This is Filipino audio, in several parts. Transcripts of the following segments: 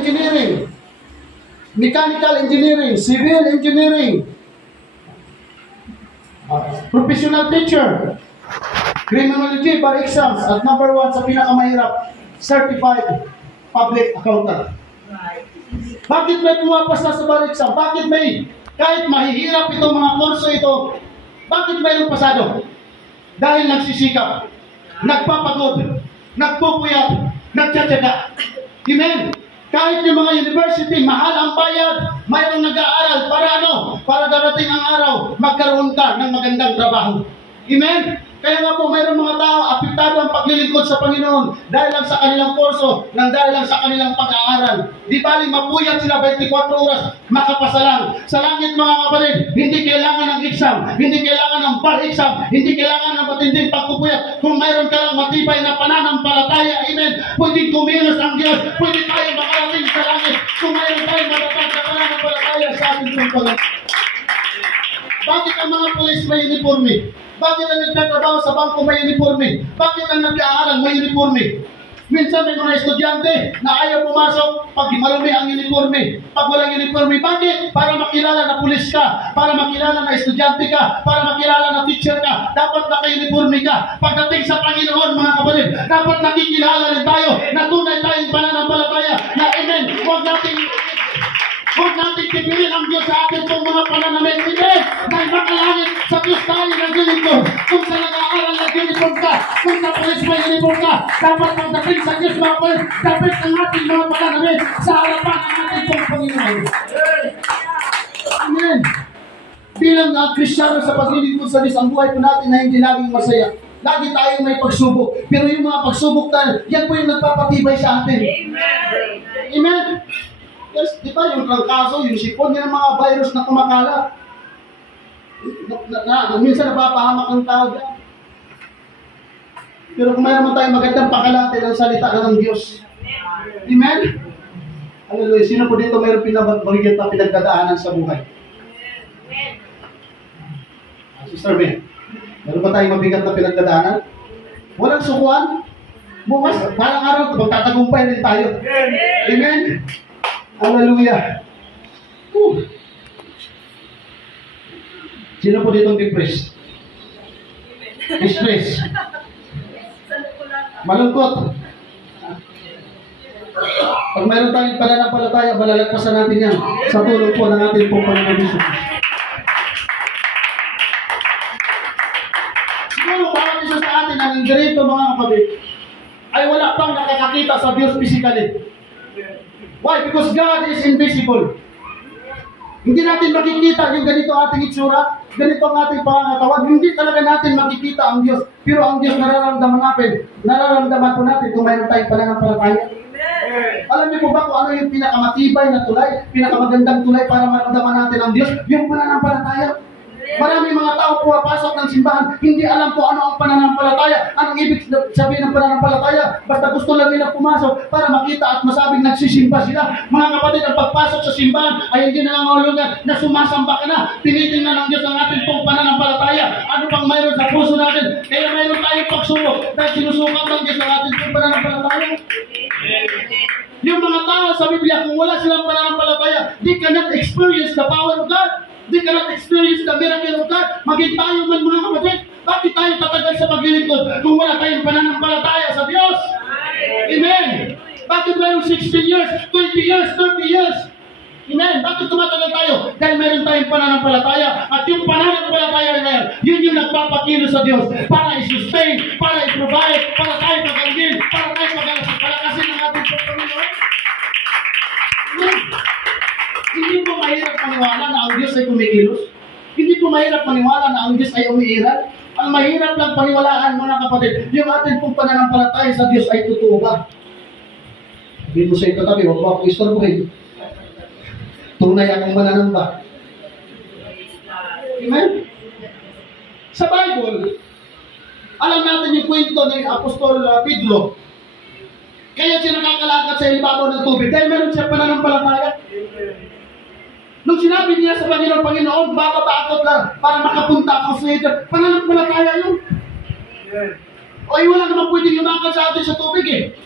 engineering, mechanical engineering, civil engineering, professional teacher, criminology bar exams, at number 1 sa pinakamahirap, certified public accountant. Bakit may pumapas na sa bar exam? Bakit may, kahit mahihirap itong mga kurso ito, bakit mayroong pasado? Dahil nagsisikap, nagpapagod, nagpupuyat, nagtsatsaga. Amen? Kahit yung mga university, mahal ang bayad, mayroong nag-aaral para ano? Para darating ang araw, magkaroon ka ng magandang trabaho. Amen? Kaya nga po, mayroong mga tao, apektado ang paglilingkod sa Panginoon dahil lang sa kanilang kurso, dahil lang sa kanilang pag-aaral. Di baling mapuyat sila 24 oras, makapasa lang. Sa langit mga kapatid, hindi kailangan ng exam, hindi kailangan ng bar exam, hindi kailangan ng matinding pagpupuyat. Kung mayroon ka lang matibay na pananampalataya, amen, pwedeng kumilos ang Diyos, pwede tayo makarating sa langit. Kung mayroon tayong matatag na pananampalataya sa ating Panginoon. Bakit ang mga pulis may uniforme? Bakit ang nagtatrabaho sa bangko may uniforme? Bakit ang nag-aaral may uniforme? Minsan may mga estudyante na ayaw pumasok pag marumi ang uniforme. Pag walang uniforme, bakit? Para makilala na pulis ka, para makilala na estudyante ka, para makilala na teacher ka. Dapat naka-uniforme ka. Pagdating sa Panginoon, mga kapatid, dapat nakikilala rin tayo na tunay tayong pananampalataya na amen. Huwag natin tipirin ang Diyos sa atin itong mga pananamit. Amen! Dahil makalangit sa Diyos tayo ng uniform. Kung sa nag-aaral ng uniform ka, kung sa polis may uniform ka, dapat pagdating sa Diyos mga polis, dapat ang ating mga pananamit sa harapan ng ating itong Panginoon. Amen! Bilang Kristiyano sa paglilingkod sa Diyos, ang buhay po natin na hindi laging masaya. Lagi tayong may pagsubok. Pero yung mga pagsubok tayo, yan po yung nagpapatibay sa atin. Amen! Amen! Yes, di ba yung trangkaso, yung sipon, yung mga virus na kumakalat. Minsan napapahamak ng tao dyan. Pero kung mayroon tayong magandang pakalatin ang salita ng Diyos. Amen? Hallelujah. Sino po dito mayroon pinabagigit na pinagdadaanan sa buhay? Sister May, meron ba tayong mabigat na pinagdadaanan? Walang sukuan? Bukas, parang araw, magtatagumpay rin tayo. Amen? Hallelujah. Sino po ditong depressed? Stress. Malungkot. Pag mayroon tayong pananampalataya, malalagpasan natin yan sa tulong po ng ating pong Panginoon Jesus. Siguro parang isa sa atin ang ganito mga kapatid ay wala pang nakakakita sa Diyos physically. Why? Because God is invisible. Hindi natin makikita yung ganito ating itsura, ganito ang ating pangangatawan. Hindi talaga natin makikita ang Diyos. Pero ang Diyos nararamdaman natin. Nararamdaman po natin kung mayroon tayong pananampalataya. Alam niyo po ba kung ano yung pinakamatibay na tulay, pinakamagandang tulay para maramdaman natin ang Diyos? Yung pananampalataya. Maraming mga tao pumapasok ng simbahan, hindi alam kung ano ang pananampalataya. Anong ibig sabihin ng pananampalataya? Basta gusto lang nila pumasok para makita at masabing nagsisimba sila. Mga kapatid, ang pagpasok sa simbahan ay hindi na nangangahulugan na sumasamba ka na. Tinitingnan ng Diyos ang ating pong pananampalataya. Ano pang mayroon sa puso natin? Kaya mayroon tayong pagsubok dahil sinusukat ng Diyos ang ating pong pananampalataya. Yung mga tao sa Biblia, kung wala silang pananampalataya, they cannot experience the power of God. They cannot experience the miracle of God. Maging tayo man mga kapatid. Bakit tayo tatagal sa paglilingkod kung wala tayong pananampalataya sa Diyos? Amen. Bakit mayroong 16 years, 20 years, 30 years? Amen. Bakit tumatagal tayo? Dahil mayroon tayong pananampalataya. At yung pananampalataya na yan, yun yung nagpapakilo sa Diyos para i-sustain, para i-provide, para tayo pagalingin, para tayo palakasin ng ating Panginoon. Amen. Hindi po mahirap maniwala na ang Diyos ay kumikilos. Hindi po mahirap maniwala na ang Diyos ay umiiral. Ang mahirap lang paniwalaan mga kapatid, yung ating pong pananampalataya sa Diyos ay totoo ba? Sabihin mo sa ito tabi, huwag mo akong istorbohin. Tunay akong mananamba. Amen? Sa Bible, alam natin yung kwento ni Apostol Pedro. Kaya siya nakakalakad sa ibabaw ng tubig dahil meron siya pananampalataya. Nung sinabi niya sa Panginoon, bababa ako para makapunta ako sa ito, pananampalataya yun. O wala naman pwedeng lumakad sa atin sa tubig eh.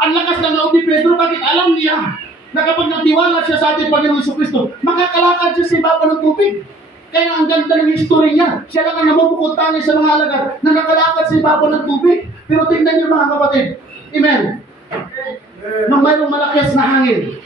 Ang lakas ng loob ni Pedro, bakit alam niya na kapag nagtiwala siya sa ating Panginoong Jesucristo, makakalakad siya sa ibabaw ng tubig. Kaya ang ganda ng history niya. Siya lang ang namumukod tanging sa mga alagad na nakalakad sa ibabaw ng tubig. Pero tingnan niyo mga kapatid. Amen. Nung mayroong malakas na hangin,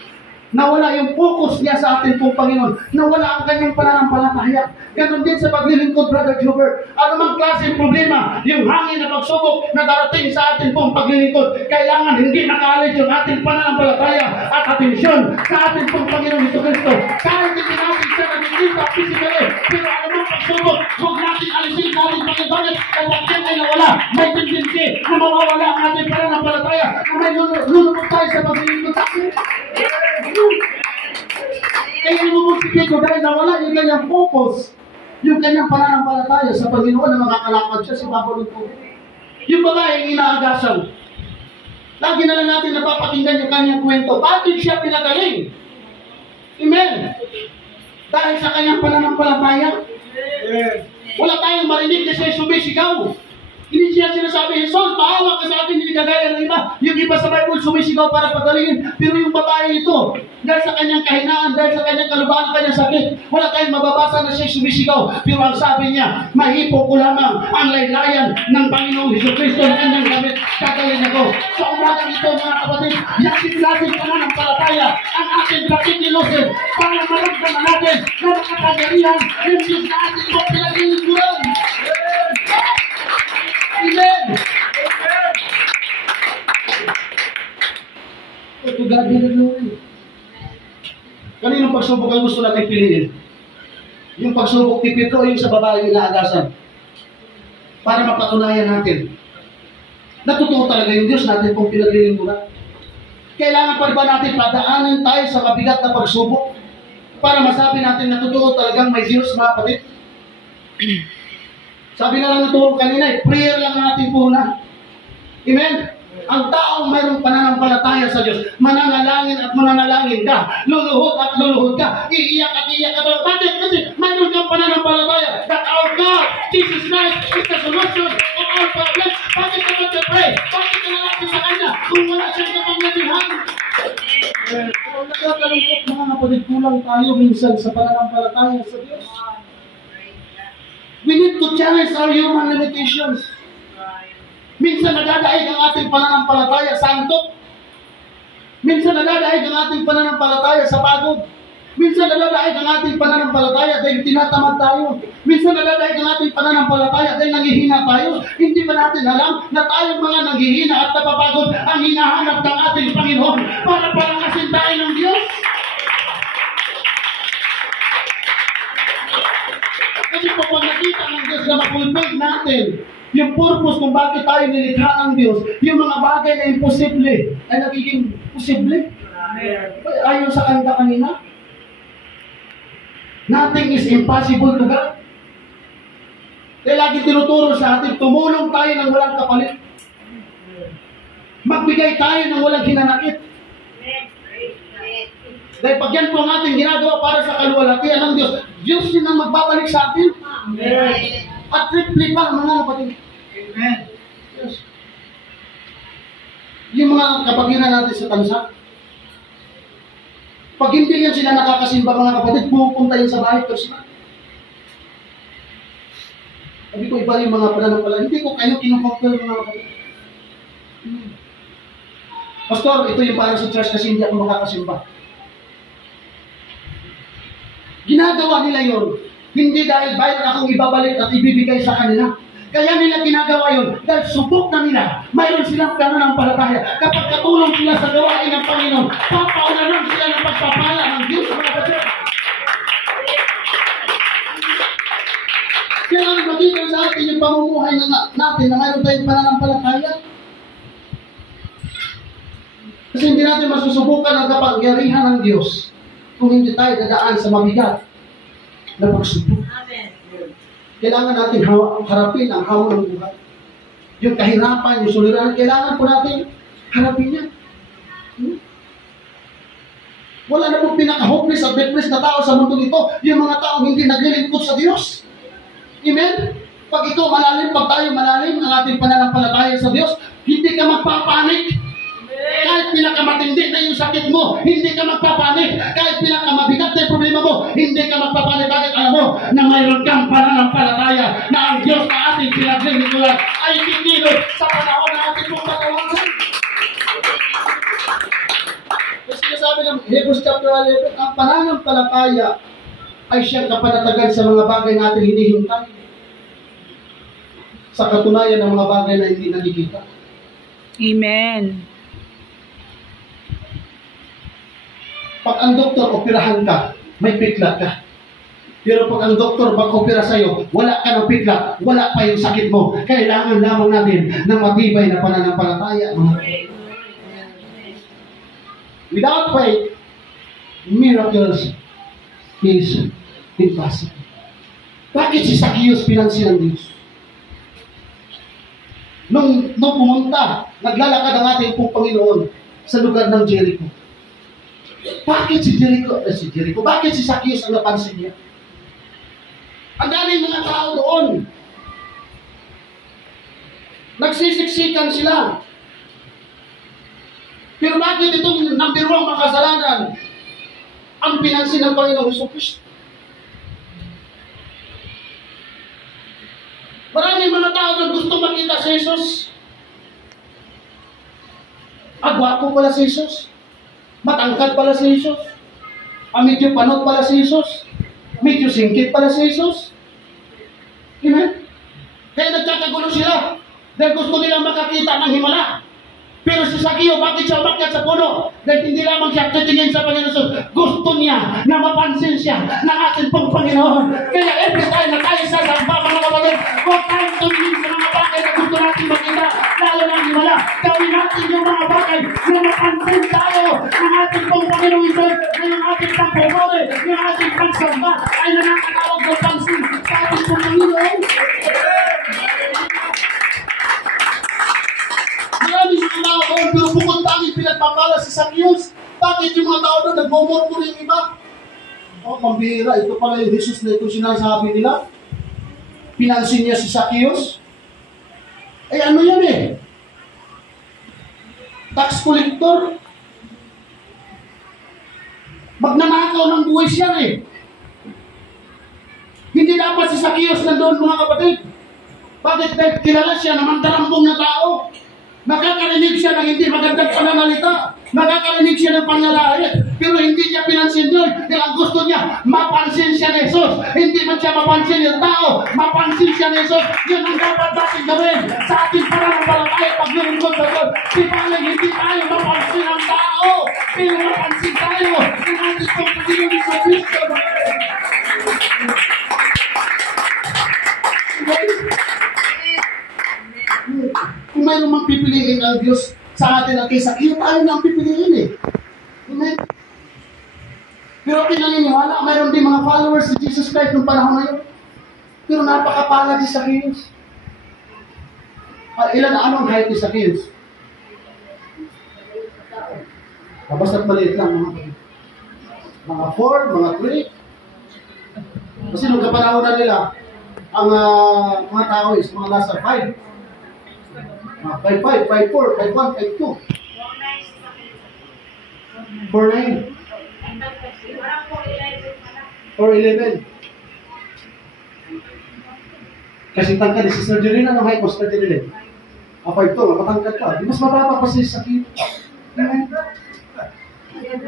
nawala yung focus niya sa ating pong Panginoon. Nawala ang kanyang pananampalataya. Ganon din sa paglilingkod, Brother Jobert. Ano mang klaseng problema, yung hangin na pagsubok na darating sa ating pong paglilingkod, kailangan hindi nakaalis yung ating pananampalataya at atensyon sa ating pong Panginoon Jesucristo. Kahit hindi natin siya nakikita physically, pero ano mang pagsubok, huwag natin alisin sa ating Panginoon. Kapag yan ay nawala, may tendency na mawawala ang ating pananampalataya, na may lulubog tayo sa paglilingkod sa atin. Kaya lumubog ko dahil nawala yung kanyang focus, yung kanyang pananampalataya sa Panginoon na makakalakad siya sa ibabaw ng tubig. Yung babaeng inaagasan, lagi na lang natin napapakinggan yung kanyang kwento. Bakit siya pinagaling? Amen. Dahil sa kanyang pananampalataya. Wala tayong marinig na siya sumisigaw. Hindi siya sinasabi, Jesus, maawa ka sa atin, hindi kagaya ng iba. Yung iba sa Bible sumisigaw para pagalingin. Pero yung babae ito, dahil sa kanyang kahinaan, dahil sa kanyang kalubahan, kanyang sakit, wala tayong mababasa na siya sumisigaw. Pero ang sabi niya, mahipo ko lamang ang laylayan ng Panginoong Jesucristo na kanyang gamit. Kagaling ako. Sa umagang ito, mga kapatid, yakin natin pananampalataya ang ating pakikilusin para maramdaman natin na nakapagalihan yung Diyos na ating mo pinagilingkuran. Amen. To God be the glory. Kaninong pagsubok ang gusto natin piliin? Yung pagsubok ni Pedro, yung sa babaeng inaagasan. Para mapatunayan natin na totoo talaga yung Diyos natin kung pinaglilingkuran. Kailangan pa ba natin padaanan tayo sa mabigat na pagsubok para masabi natin na totoo talagang may Diyos, mga kapatid? Sabi na lang ito kanina, prayer lang natin po na. Amen? Ang taong mayroong pananampalataya sa Diyos, mananalangin at mananalangin ka, luluhod at luluhod ka, iiyak at iiyak ka. Bakit? Kasi mayroon kang pananampalataya that our God, Jesus Christ, is the solution of our problems. Bakit ka mag-pray? Bakit ka nalapit sa Kanya kung wala siyang kapangyarihan? Kung nagkakalungkot mga kapatid, kulang tayo minsan sa pananampalataya sa Diyos. We need to challenge our human limitations. Minsan nadadaig ang ating pananampalataya sa antok. Minsan nadadaig ang ating pananampalataya sa pagod. Minsan nadadaig ang ating pananampalataya dahil tinatamad tayo. Minsan nadadaig ang ating pananampalataya dahil nanghihina tayo. Hindi ba natin alam na tayong mga nanghihina at napapagod ang hinahanap ng ating Panginoon para palakasin tayo ng Diyos? Kasi kapag nakita ng Diyos na mapulpig natin yung purpose kung bakit tayo nilikha ng Diyos, yung mga bagay na imposible ay nagiging posible. Ayon sa kanta kanina, nothing is impossible to God. Kaya lagi tinuturo sa atin, tumulong tayo ng walang kapalit. Magbigay tayo ng walang hinanakit. Dahil pag yan po ang ating ginagawa para sa kaluwalhatian ng Diyos, Diyos yun ang magbabalik sa atin. Amen. At triple pa, mga kapatid. Amen. Yes. Yung mga kapagiran natin sa tansa, pag hindi yan sila nakakasimba, mga kapatid, pupunta yun sa bahay personal. Sabi ko, iba yung mga pananampalataya. Hindi ko kayo kinukompare, mga kapatid. Pastor, ito yung para sa church kasi hindi ako makakasimba. Ginagawa nila yun, hindi dahil bayad akong ibabalik at ibibigay sa kanila. Kaya nila ginagawa yun, dahil subok na nila, mayroon silang pananampalataya. Kapag katulong sila sa gawain ng Panginoon, papaunaran sila ng pagpapala ng Diyos sa mga kapatid. Kaya ang makita sa atin yung pamumuhay natin na mayroon tayong pananampalataya. Kasi hindi natin masusubukan ang kapangyarihan ng Diyos kung hindi tayo dadaan sa mabigat na pagsubok. Kailangan natin harapin ang hawa ng buhay. Yung kahirapan, yung suliranan, kailangan po natin harapin yan. Wala na pong pinaka-hopeless at depressed na tao sa mundo ito, yung mga taong hindi naglilingkod sa Diyos. Amen? Pag ito malalim, pag tayo malalim ang ating pananampalataya sa Diyos, hindi ka magpapanik. Kahit pinakamatindi na yung sakit mo, hindi ka magpapanik. Kahit pinakamabigat na yung problema mo, hindi ka magpapanik. Bakit alam mo na mayroon kang pananampalataya na ang Diyos na ating pinaglilingkuran ay kikilos sa panahon na ating pong patawagan. Kasi sinasabi ng Hebrews chapter 11, ang pananampalataya ay siyang kapanatagan sa mga bagay natin hinihintay. Sa katunayan ng mga bagay na hindi nakikita. Amen. Pag ang doktor operahan ka, may piklat ka. Pero pag ang doktor mag-opera sa'yo, wala ka ng piklat, wala pa yung sakit mo. Kailangan lamang natin ng matibay na pananampalataya. Without faith, miracles is impossible. Bakit si Zacchaeus pinansin ng Diyos? Nung pumunta, naglalakad ang ating pong Panginoon sa lugar ng Jericho. Bakit si Jericho? Bakit si Zacchaeus ang napansin niya? Ang daming mga tao doon. Nagsisiksikan sila. Pero bakit itong number 1 makasalanan ang pinansin ng Panginoong Jesucristo? Maraming mga tao na gusto makita si Jesus. Agwapo pala si Jesus. Matangkad pala si Jesus. Medyo panot pala si Jesus. Medyo singkit pala si Jesus. Amen? Kaya nagkakagulo sila. Dahil gusto nilang makakita ng himala. Pero si Zacchaeus, bakit siya umakyat sa puno? Dahil hindi lamang siya titingin sa Panginoon Jesus. Gusto niya na mapansin siya ng ating pong Panginoon. Kaya every time na tayo sasamba, mga kapatid, huwag tayong tumingin sa mga bagay na gusto natin makita. Lalo ng himala. Gawin natin yung mga bagay na mapansin tayo ng ating pong Panginoon Jesus. Na yung ating pagpapore, yung ating pagsamba ay nanakatawag ng pansin sa ating pong Panginoon. Maraming mga tao doon, pero bukod tanging pinagpapala si Zacchaeus. Bakit yung mga tao doon nagmumurmur yung iba? Pambira, ito pala yung Jesus na ito sinasabi nila. Pinansin niya si Zacchaeus. Ano yan tax collector. Magnanakaw ng buwis yan Hindi dapat si Zacchaeus nandoon, mga kapatid. Bakit? Dahil kilala siya na mandarambong na tao. Nakakarinig siya ng hindi magandang pananalita. Nakakarinig siya ng panlalait. Pero hindi niya pinansin yun. Dahil ang gusto niya, mapansin siya ni Jesus. Hindi man siya mapansin yung tao. Mapansin siya ni Jesus. Yun ang dapat natin gawin sa ating pananampalataya paglilingkod sa Diyos. Hindi tayo mapansin ang tao. Pero mapansin tayo ng ating pagpapilin sa Kristo. Kung mayroon mang pipiliin ang Diyos sa atin at kay Zacchaeus, tayo na ang pipiliin Amen? Pero pinaniniwala, mayroon din mga followers ni Jesus Christ noong panahon na yun. Pero napakapalad si Zacchaeus. Ano ang height ni Zacchaeus? Basta't maliit lang mga 4, mga 3. Kasi nung kapanahon na nila, ang mga tao is mga nasa 5. 5'5", 5'4", 5'1", 5'2". 4'9". 4'11". Kasi tangkad si Sister Jelena, anong height mo, Sister Jelena? 5'2", mapatangkad ka. Di mas mababa pa si Zacchaeus.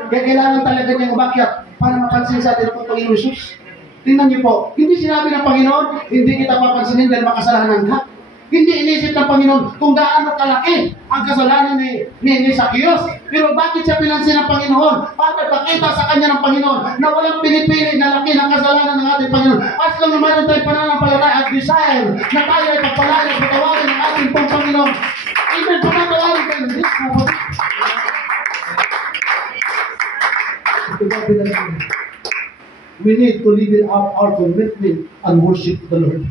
Kaya kailangan talaga niyang umakyat para mapansin sa atin ang Panginoon Jesus. Tingnan niyo po, hindi sinabi ng Panginoon, hindi kita papansinin dahil makasalanan ka. Hindi inisip ng Panginoon kung gaano kalaki ang kasalanan ni Zacchaeus. Pero bakit siya pinansin ng Panginoon? Para pakita sa kanya ng Panginoon na walang pinipili na laki ng kasalanan ng ating Panginoon. As long naman tayo pananampalataya at desire na tayo ay pagpalayan at patawarin ng ating pong Panginoon. Amen. Pagpapalayan kayo ng Diyos. We need to live out our commitment and worship to the Lord.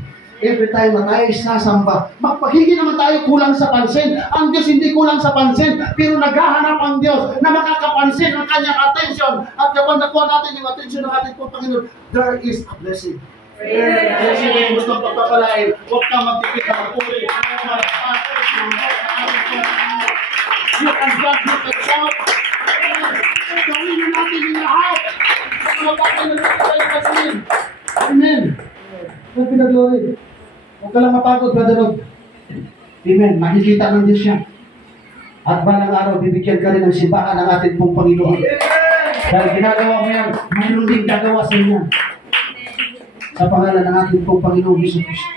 Every time na tayo sasamba, hindi naman tayo kulang sa pansin. Ang Diyos hindi kulang sa pansin, pero naghahanap ang Diyos na makakapansin ng kanyang attention. At kapag nakuha natin yung attention ng ating Panginoon, there is a blessing. Kaya sino yung gustong pagpapalain, huwag kang magtipid ng puri. You can judge, you can shout. Gawin na natin yung lahat. Magpapakay na natin tayo pasin. Amen. Huwag pinag-glory. Huwag ka lang mapagod, Brother Rod. Amen. Makikita ng Diyos yan. At balang araw, bibigyan ka rin ng simbahan ng ating pong Panginoon. Dahil ginagawa mo yan, mayroon din gagawa sa inyo. Sa pangalan ng ating pong Panginoon Hesus Kristo.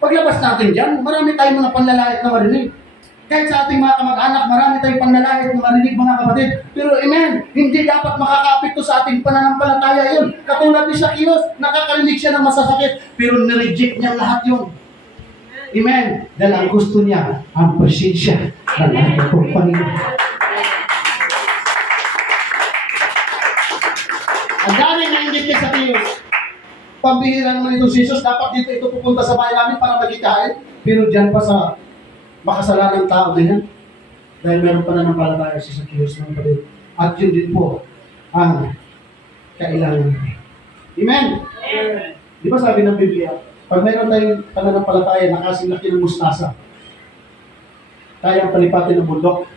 Paglabas natin dyan, marami tayong mga panlalait na marinig. Kahit sa ating mga kamag-anak, marami tayong panlalait na marinig, mga kapatid. Pero amen, hindi dapat makakapit sa ating pananampalataya yun. Katulad ni Zacchaeus, nakakarinig siya ng masasakit, pero nireject niya lahat yun. Amen. Dahil ang gusto niya, ang presensya ng ating pong Panginoon. Ang dami na ingit kay Zacchaeus. Pambihira naman itong si Jesus, dapat dito ito pupunta sa bahay namin para magkikain. Pero dyan pa sa makasalanang tao din yan. Dahil meron pa na ng palataya si Zacchaeus ng kapatid. At yun din po ang kailangan. Amen? Di ba sabi ng Biblia, pag meron tayong pananampalataya na kasing laki ng mustasa, kayang palipatin ng bundok.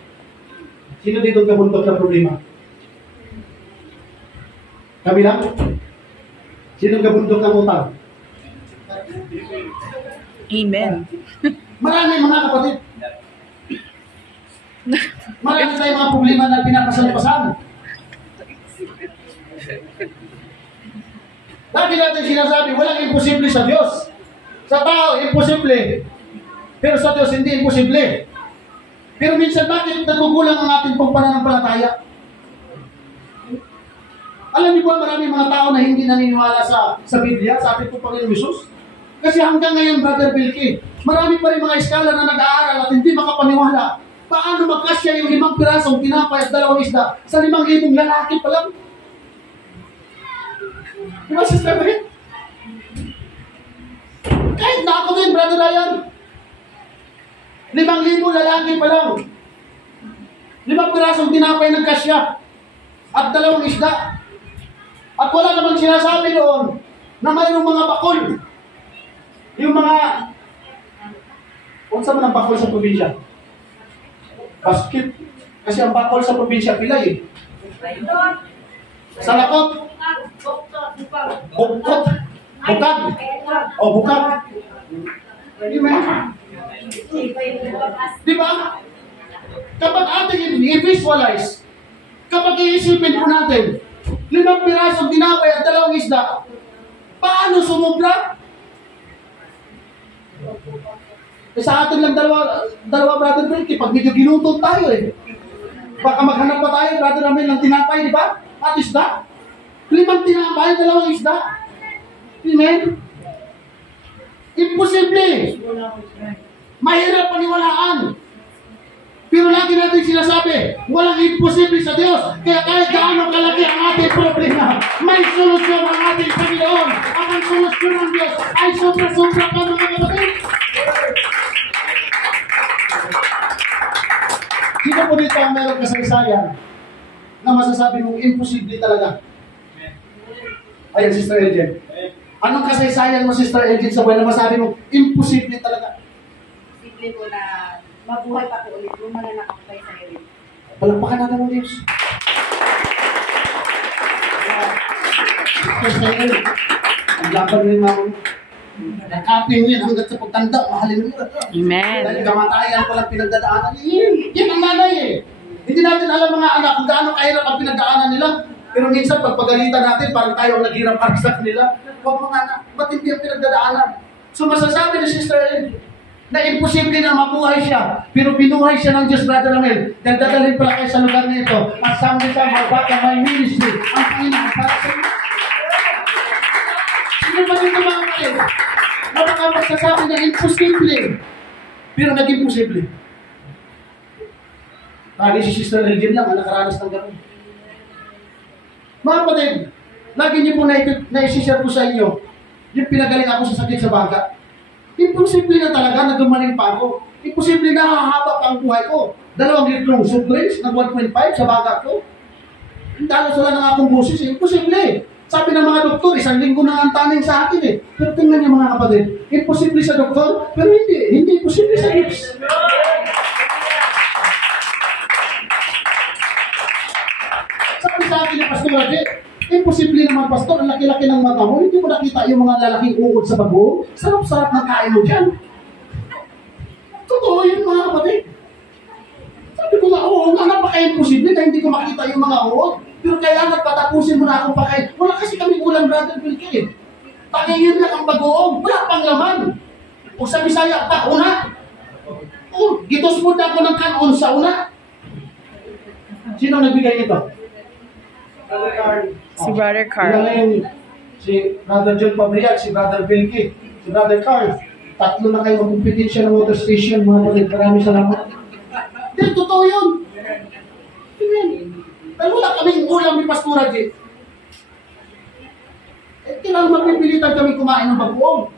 Sino dito ang bundok na problema? Kami lang? Sino ang bundok ng utang? Amen. Marami mga kapatid. Marami tayong mga problema na pinapasalipasan. Lagi natin sinasabi, walang imposible sa Diyos. Sa tao, imposible. Pero sa Diyos, hindi imposible. Pero minsan, bakit nagugulang ang ating pong pananampalataya? Alam niyo ba, marami mga tao na hindi naniniwala sa Biblia, sa ating pong Panginoon Hesus? Kasi hanggang ngayon, Brother Bilky, marami pa rin mga eskala na nag-aaral at hindi makapaniwala. Paano magkasya yung 5 pirasong tinapay at 2 isda sa 5,000 lalaki pa lang? Diba, Sister Beth? Kahit na ako din, Brother Ryan. 5,000 lalaki pa lang. 5 pirasong tinapay ng kasya at 2 isda. At wala namang sinasabi doon na mayroong mga bakol. Yung mga... Kung saan man ang bakol sa probinsya? Basket. Kasi ang bakol sa probinsya, pilay eh. Sa lakot. Bukot. Bukad. O bukad. Di ba? Kapag ating i-visualize, kapag iisipin po natin, 5 pirasong tinapay at 2 isda, paano sumubra? Sa atin lang dalawa Brother Frankie, pag medyo ginutom tayo eh. Baka maghanap pa tayo, Brother Ramel, ng tinapay, di ba? At isda. 5 tinapay, 2 isda. Amen? Imposible. Mahirap paniwalaan. Pero lagi natin sinasabi, walang imposible sa Diyos. Kaya kahit gaano kalaki ang ating problema, may solusyon ang ating Panginoon. At ang solusyon ng Diyos ay sobra-sobra pa mga kapatid. Sino po dito ang meron kasaysayan na masasabi mong imposible talaga? Ayan, Sister Elgin. Anong kasaysayan mo, Sister Elgin, sa buhay na masabi mong imposible talaga? Imposible po na mabuhay pa po ulit yung mga nakakapay sa irin. Palakpakan natin ang Diyos. Sister Elgin, ang laban rin mga nakapin yun hanggang sa pagtanda, mahalin mo. Amen. Dahil kamatayan ko lang pinagdadaanan. Yan ang nanay eh. Hindi natin alam mga anak kung gaano kahirap ang pinagdaanan nila. Pero minsan pag pagalitan natin, parang tayo ang naghirap para sa kanila. Huwag mga anak, ba't hindi ang pinagdadaanan? So masasabi ni Sister Elgin, na imposible na mabuhay siya. Pero binuhay siya ng Diyos, Brother Ramel. Dahil dadalhin pala kayo sa lugar nito. At sabi sa mga bata, may ministry. Ang Panginoon para sa inyo. Sino ba dito mga kayo? Na baka magsasabi na imposible. Pero naging posible. Lagi si Sister Elgin lang ang nakaranas ng gano'n. Mga kapatid, lagi niyo po na-share ko sa inyo yung pinagaling ako sa sakit sa baga. Imposible na talaga na gumaling pa ako. Imposible na hahaba pa ang buhay ko. 2 litrong soft drinks na 1.5 sa baga ko. Dalos wala ng akong busis. Imposible. Sabi ng mga doktor, 1 linggo na ang taning sa akin eh. Pero tingnan niyo mga kapatid, imposible sa doktor, pero hindi imposible sa Diyos. Sabi sa akin ni Pastor Ade, imposible naman, Pastor, ang laki-laki ng mata mo. Hindi mo nakita yung mga lalaking uod sa bago? Sarap-sarap ng kain mo dyan. Totoo yun, mga kapatid. Sabi ko nga, oo, nga napaka-imposible na hindi ko makita yung mga uod. Pero kailangan patapusin mo na akong pakain. Wala kasi kami ulam, Brother Wilkie. Tangingin lang ang bagoong, wala pang laman. O sa Bisaya pa, una. O, gitos mo na ako ng kanon sa una. Sino nagbigay nito? Brother Carl. Si Brother Carl. Si Brother John Pabriag, si Brother Wilkie, si Brother Carl. Tatlo na kayo mag-competition ng water station, mga kapatid. Maraming salamat. Hindi, totoo yun. Amen. Dahil wala kaming ulam ni Pastora J. Kailangan mapipilitan kami kumain ng bagoong.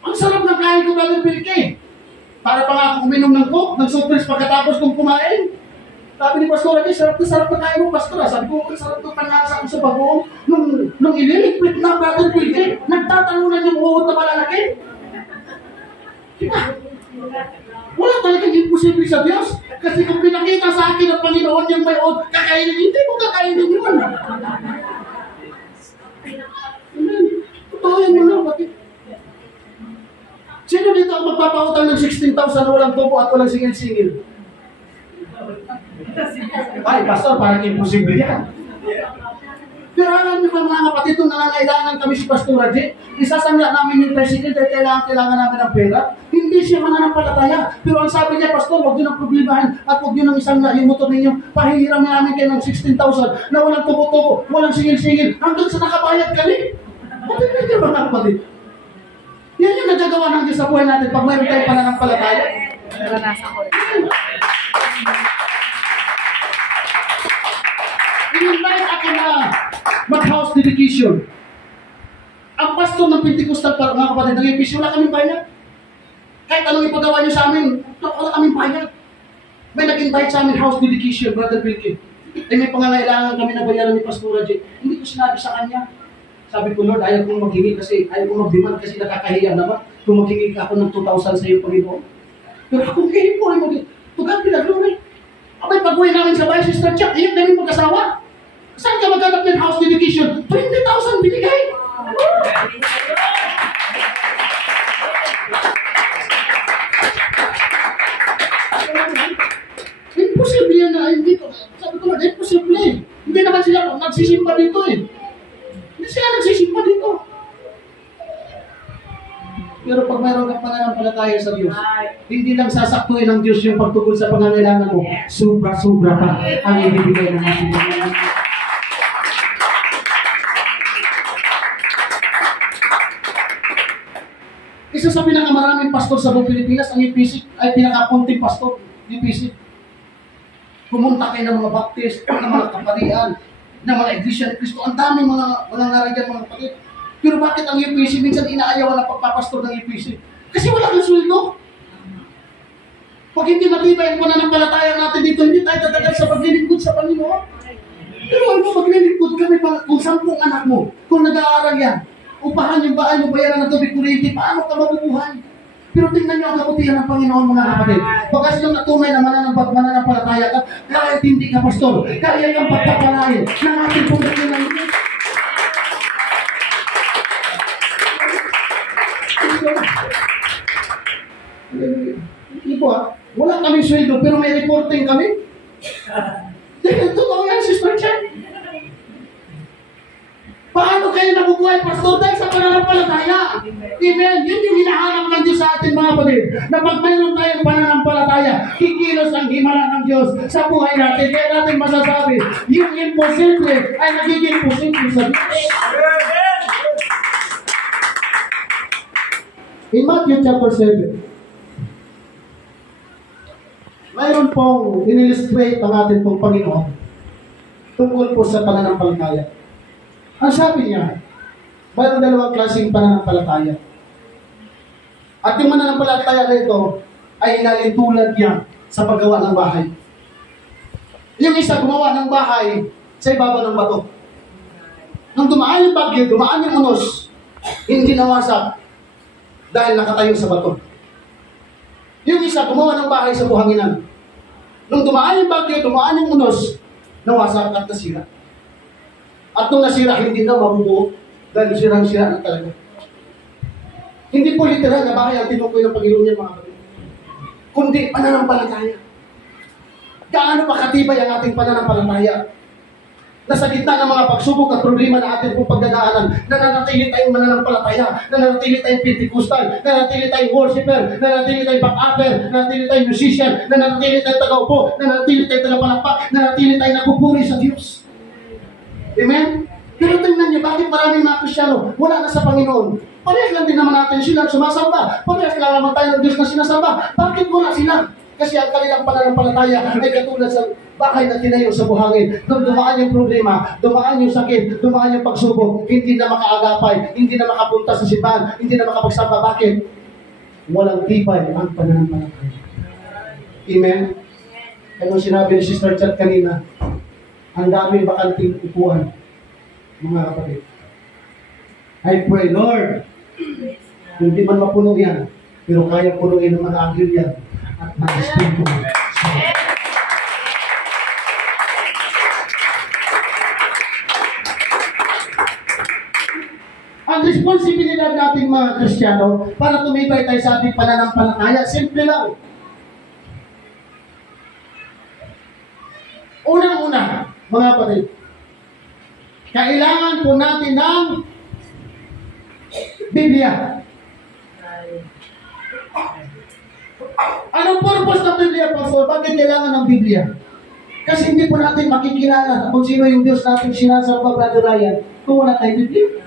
Ang sarap ng kain ko, Brother Wilkie. Para pa nga ako uminom ng coke, ng soft drinks pagkatapos kong kumain. Sabi ni Pastor Ade, sarap na sarap na kain mo, Pastor. Sabi ko, sarap na panlasa ko sa bagoong. Nung ililigpit na, Brother Wilkie, nagtatalunan yung uod na malalaki. Diba? Wala talagang imposible sa Diyos. Kasi kung pinakita sa akin ng Panginoon yung may uod, kakainin, hindi mo kakainin yun. Amen. Totoo yan, mga kapatid. Sino dito ang magpapautang ng 16,000 na walang tubo at walang singil-singil? Ay, Pastor, parang imposible yan. Pero alam niyo ba, mga kapatid, kung nangangailangan kami si Pastor Ade, isasangla namin yung tricycle dahil kailangan namin ng pera. Hindi siya mananampalataya. Pero ang sabi niya, Pastor, huwag niyo nang problemahin at huwag niyo nang isangla yung motor ninyo. Pahihiram namin kayo ng 16,000 na walang tubo-tubo, walang singil-singil, hanggang sa nakabayad kami. Kapatid niyo, mga kapatid. Yan yung nagagawa ng Diyos sa buhay natin pag mayroon tayong pananampalataya. Naranasan ko rin. In-invite ako na mag-house dedication. Ang pastor ng Pentecostal, mga kapatid, ng APC, wala kaming bayad. Kahit anong ipagawa niyo sa amin, wala kaming bayad. May nag-invite sa amin house dedication, Brother Wilkie. May pangangailangan kami na bayaran ni Pastor J. Hindi ko sinabi sa kanya. Sabi ko, Lord, ayaw kong maghingi kasi, ayaw kong mag-demand kasi nakakahiya naman. Kung maghingi ako ng 2,000 sa iyo, Panginoon. Pero kung kayo po ay mag-hingi, tugan pinag-glory. Abay, pag-uwi namin sa bahay, Sister Chuck, iyak namin mag-asawa. Saan ka maghanap ng house dedication? 20,000 binigay. Imposible yan na, hindi ko. Sabi ko, imposible. Hindi naman sila nagsisimba dito eh. Hindi sila nagsisimba dito. Pero pag mayroon kang pananampalataya sa Diyos, hindi lang sasaktuin ng Diyos yung pagtugol sa pangangailangan mo, sobra-sobra pa ang ibibigay ng ating Panginoon. Isa sa pinakamaraming pastor sa buong Pilipinas, ang EPC ay pinakapunting pastor, EPC. Pumunta kayo ng mga baptist, ng mga kaparian, ng mga iglesia ni Cristo. Ang daming mga naragyan, mga kapatid. Pero bakit ang EPC minsan inaayawan ang pagpapastor ng EPC? Kasi wala kang sweldo. Pag hindi matibay ang pananampalataya natin dito, hindi tayo tatagal sa paglilingkod sa Panginoon. Pero ano, maglilingkod kami kung 10 anak mo, kung nag-aaral yan, upahan yung bahay mo, bayaran ng tubig kuryente, paano ka mabubuhay? Pero tingnan niyo ang kabutihan ng Panginoon, mga kapatid. Pagkas yung natunay na mananampalataya ka, kahit hindi ka pastor, kaya yung pagpapalain ng ating pagkakin ng Diyos. Hindi po wala kaming sweldo pero may reporting kami. Totoo yan, Sister Chen. Paano kayo nabubuhay, Pastor? Dahil sa pananampalataya. Amen. Yun yung hinahanap ng Diyos sa atin, mga kapatid. Na pag mayroon tayong pananampalataya, kikilos ang himala ng Diyos sa buhay natin. Kaya natin masasabi, yung imposible ay nagiging posible sa Diyos. In Matthew chapter 7, mayroon pong in-illustrate ang ating pong Panginoon tungkol po sa pananampalataya. Ang sabi niya, mayroon 2 klaseng pananampalataya. At yung pananampalataya na ito ay inalintulad niya sa paggawa ng bahay. Yung isa gumawa ng bahay sa ibabaw ng bato. Nung dumaan yung bagyo, dumaan yung unos, hindi nawasak dahil nakatayo sa bato. Yung isa gumawa ng bahay sa buhanginan. Nung dumaan yung bagyo, dumaan yung unos, nawasak at nasira. At nung nasira, hindi na mabubuo dahil sirang-sira na talaga. Hindi po literal na bahay ang tinukoy ng Panginoon niya, mga kapatid. Kundi pananampalataya. Gaano pa katibay ang ating pananampalataya? Nasa gitna ng mga pagsubok at problema na ating pong pagdadaanan, nananatili tayong mananampalataya, nananatili tayong Pentecostal, nananatili tayong worshiper, nananatili tayong back-upper, nananatili tayong musician, nananatili tayong tagaupo, nananatili tayong tagapalakpak, nananatili tayong nagpupuri sa Diyos. Amen? Pero tingnan niyo, bakit maraming mga Kristyano wala na sa Panginoon? Parehas lang din naman natin sila sumasamba. Parehas lang naman tayo ng Diyos na sinasamba. Bakit wala sila? Kasi ang kanilang pananampalataya ay katulad sa bahay na tinayo sa buhangin. Nung dumaan yung problema, dumaan yung sakit, dumaan yung pagsubok, hindi na makaagapay, hindi na makapunta sa simbahan, hindi na makapagsamba. Bakit? Walang tibay ang pananampalataya. Amen? Kaya sinabi ni Sister Chat kanina, ang daming bakanting upuan, mga kapatid. I pray, Lord, hindi man mapuno yan, pero kaya punuin ng mga anghel yan at mga espiritu. Ang responsibilidad nating mga Kristiyano para tumibay tayo sa ating pananampalataya, simple lang. Unang-una, mga kapatid, kailangan po natin ng Biblia. Anong purpose ng Biblia, Pastor? Bakit kailangan ng Biblia? Kasi hindi po natin makikilala kung sino yung Diyos natin sinasamba, Brother Ryan, kung wala tayong Biblia.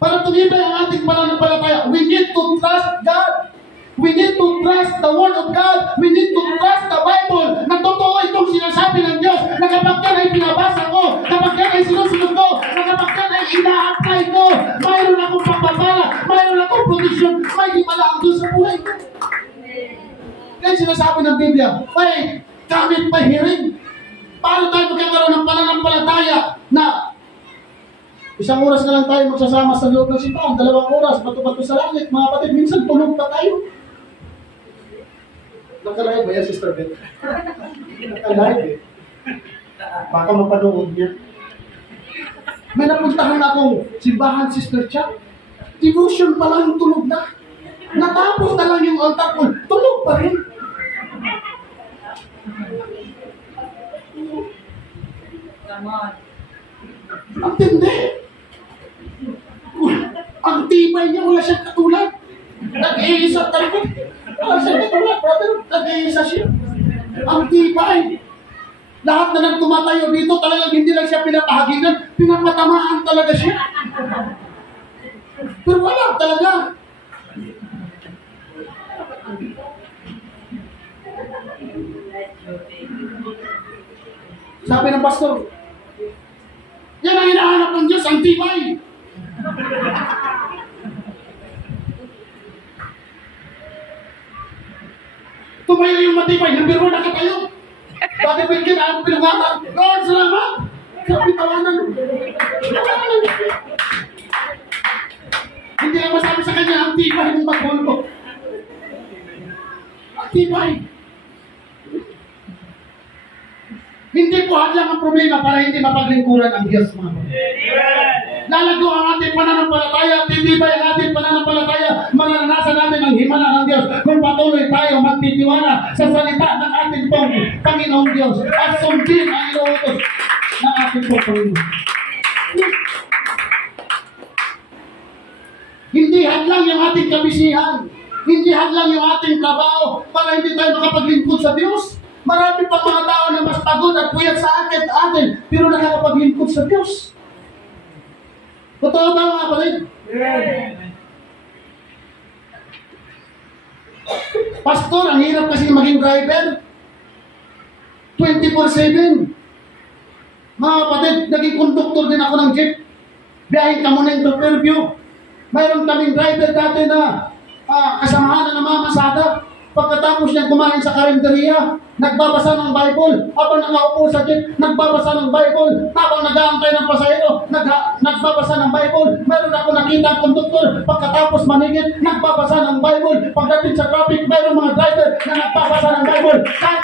Para tumibay ang ating pananampalataya, we need to trust God. We need to trust the Word of God. We need to trust the Bible na totoo itong sinasabi ng Diyos, na kapag yan ay pinabasa ko, kapag yan ay sinusunod ko, na kapag yan ay ina-apply ko, mayroon akong pagpapala, mayroon akong protection, may himala ang Diyos sa buhay ko. Yan sinasabi ng Biblia. May gamit pa hearing. Paano tayo magkakaroon ng pananampalataya na isang oras na lang tayo magsasama sa loob ng simbahan, 2 oras, bato-bato sa langit, mga kapatid, minsan tulog pa tayo. Nakalive ba yan, Sister Beth? Nakalive eh. Baka mapanood niya. May napuntahan akong simbahan, Sister Chuck. Devotion pa lang, tulog na. Natapos na lang yung altar ko, tulog pa rin. Come on. Ang tindi. Ang tibay niya, wala siyang katulad. Nag-iisa talaga. Wala siyang katulad, brother. Nag-iisa siya. Ang tibay. Lahat na nang tumatayo dito, talagang hindi lang siya pinapahaginan, pinapatamaan talaga siya. Pero wala talaga. Sabi ng pastor, yan ang hinahanap ng Diyos, ang tibay. Tumayo yung matibay, yung biro nakatayo. Bakit bigyan ang pinungaman? Lord, salamat! Sabi tawanan. Tawanan. Hindi lang masabi sa kanya, ang tibay ng magulo. Ang tibay. Hindi po hadlang ang problema para hindi mapaglingkuran ang Diyos, mga kapatid. Lalago ang ating pananampalataya, titibay ang ating pananampalataya, manananasan natin ang himala ng Diyos kung patuloy tayo magtitiwala sa salita ng ating pong Panginoong Diyos at sundin ang inuutos ng ating pong Panginoon. Hindi hadlang yung ating kabisihan, hindi hadlang yung ating trabaho para hindi tayo makapaglingkod sa Diyos. Marami pang mga tao na mas pagod at puyat sa atin, pero nakakapaglingkod sa Diyos. Totoo ba mga kapatid? Pastor, ang hirap kasi maging driver. 24/7. Mga kapatid, naging conductor din ako ng jeep. Biyahin ka muna yung Fairview. Mayroon kaming driver dati na kasamahan na namamasada. Pagkatapos niya kumain sa karinderya, nagbabasa ng Bible. Habang nakaupo sa jeep, nagbabasa ng Bible. Habang nag-aantay ng pasahero, nagbabasa ng Bible. Mayroon ako nakita ang konduktor, pagkatapos maningit, nagbabasa ng Bible. Pagdating sa traffic, mayroon mga driver na nagbabasa ng Bible. Kahit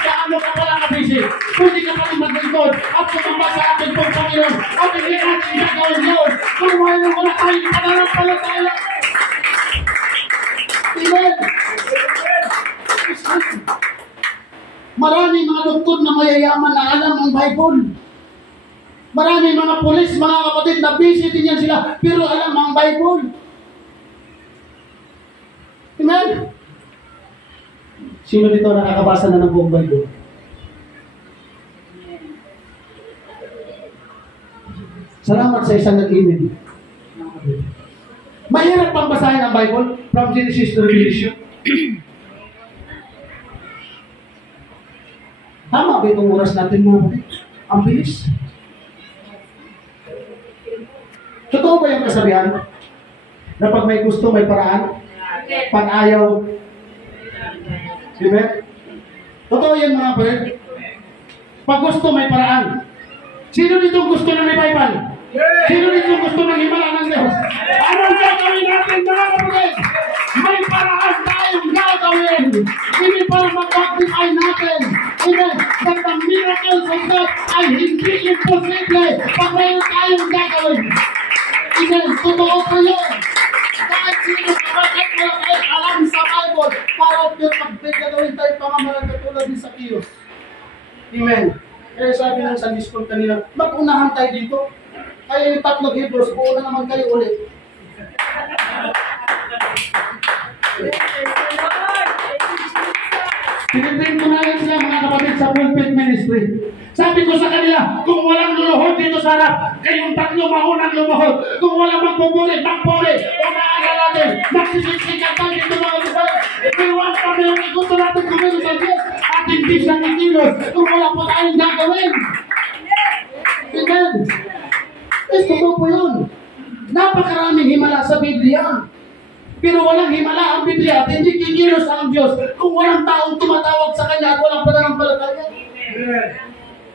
easy. Pwede ka pa rin maglingkod at sumamba sa ating pong Panginoon. At hindi natin gagawin yun. Kung wala tayong pananampalataya. Amen. Marami mga doktor na mayayaman na alam ang Bible. Marami mga pulis, mga kapatid na busy din yan sila, pero alam ang Bible. Amen? Sino dito nakakabasa na ng buong Bible? Salamat sa isang nag-email. Mahirap pang basahin ang Bible from Genesis to Revelation. Tama ba itong oras natin mga kapatid? Ang bilis. Totoo ba yung kasabihan? Na pag may gusto, may paraan? Pag ayaw, diba? Totoo yan mga kapatid. Pag gusto, may paraan. Sino dito gusto na may Bible? Sino dito gusto ng himala ng Diyos? Anong gagawin natin mga kapatid? May paraan tayong gagawin. Hindi para mag-occupy natin. Amen. That the miracles of God ay hindi imposible pag mayroon tayong gagawin. Amen. Totoo po yun. Kahit sino kapatid wala tayong alam sa Bible para yun magbigagawin tayo pamamalang katulad ni Zacchaeus. Amen. Kaya sabi ng Sunday School kanina, mag-unahan tayo dito. Kaya yung tatlong Hebrews, uuna naman kayo ulit. Pinitin ko na yan sila mga kapatid sa pulpit ministry. Sabi ko sa kanila, kung walang luluhod dito sa harap, kayong tatlo maunang lumuhod. Kung walang magpupuri, magpuri. O maaaral natin, magsisiksikan tayo dito mga kapatid. Iwan kami yung igusto natin kumilo sa Diyos at hindi siya nakilos kung wala po tayong gagawin. Amen. Totoo po yun. Napakaraming himala sa Biblia. Pero walang himala ang Biblia at hindi kikilos ang Diyos kung walang taong tumatawag sa Kanya at walang pananampalataya.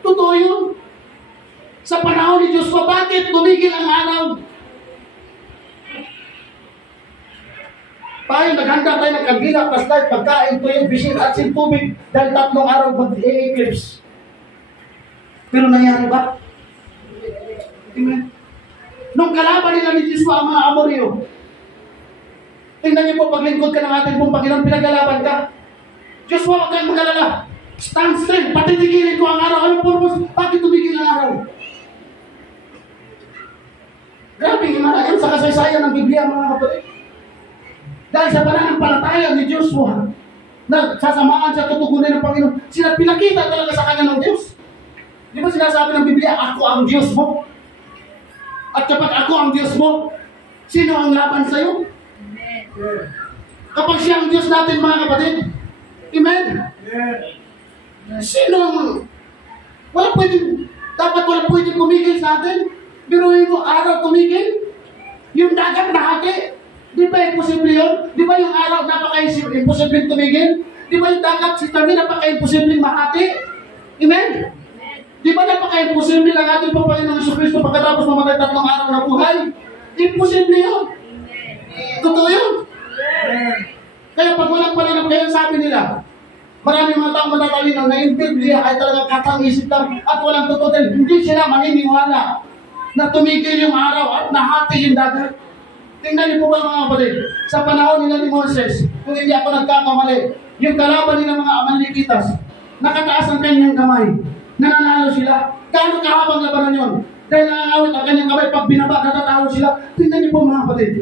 Totoo yun. Sa panahon ni Diyos, bakit tumigil ang araw? Tayo, naghanda tayo ng kandila, flashlight, pagkain, tuyong, bisin, at tubig dahil 3 araw mag-eclipse. Pero nangyari ba? Amen. Nung kalaban nila ni Joshua ang mga Amoryo, tingnan niyo po, paglingkod ka ng ating pong Panginoon, pinagalaban ka. Joshua, huwag kang magalala. Stand straight, patitigilin ko ang araw. Anong purpose? Bakit tumigil ang araw? Grabe, himala yan sa kasaysayan ng Biblia, mga kapatid. Dahil sa pananampalataya ni Joshua, na sasamahan siya tutugunin ng Panginoon, sila pinakita talaga sa kanya ng Diyos. Di ba sinasabi ng Biblia, ako ang Diyos mo? At kapag ako ang Diyos mo, sino ang laban sa'yo? Kapag siya ang Diyos natin, mga kapatid, amen? Sino ang, dapat wala pwedeng tumigil sa atin? Pero yung araw tumigil, yung dagat nahati, di ba imposible yun? Di ba yung araw napaka-imposible tumigil? Di ba yung dagat si Tami napaka-imposible mahati? Amen? Di ba napaka-imposible ang ating Panginoong Jesucristo pagkatapos mamatay 3 araw na buhay? Imposible yun. Totoo yun. Kaya pag walang palinap, kaya sabi nila, maraming mga taong matatalino na yung Biblia ay talagang katang-isip lang at walang totoo din. Hindi sila maniniwala na tumigil yung araw at nahati yung dagat. Tingnan niyo po ba mga kapatid, sa panahon nila ni Moses, kung hindi ako nagkakamali, yung kalaban nila mga Amalekitas, nakataas ang kanyang kamay, nananalo sila. Gaano kahabang labanan yun? Dahil nakangawit ang kanyang kamay, pag binaba, natatalo sila. Tingnan niyo po mga kapatid.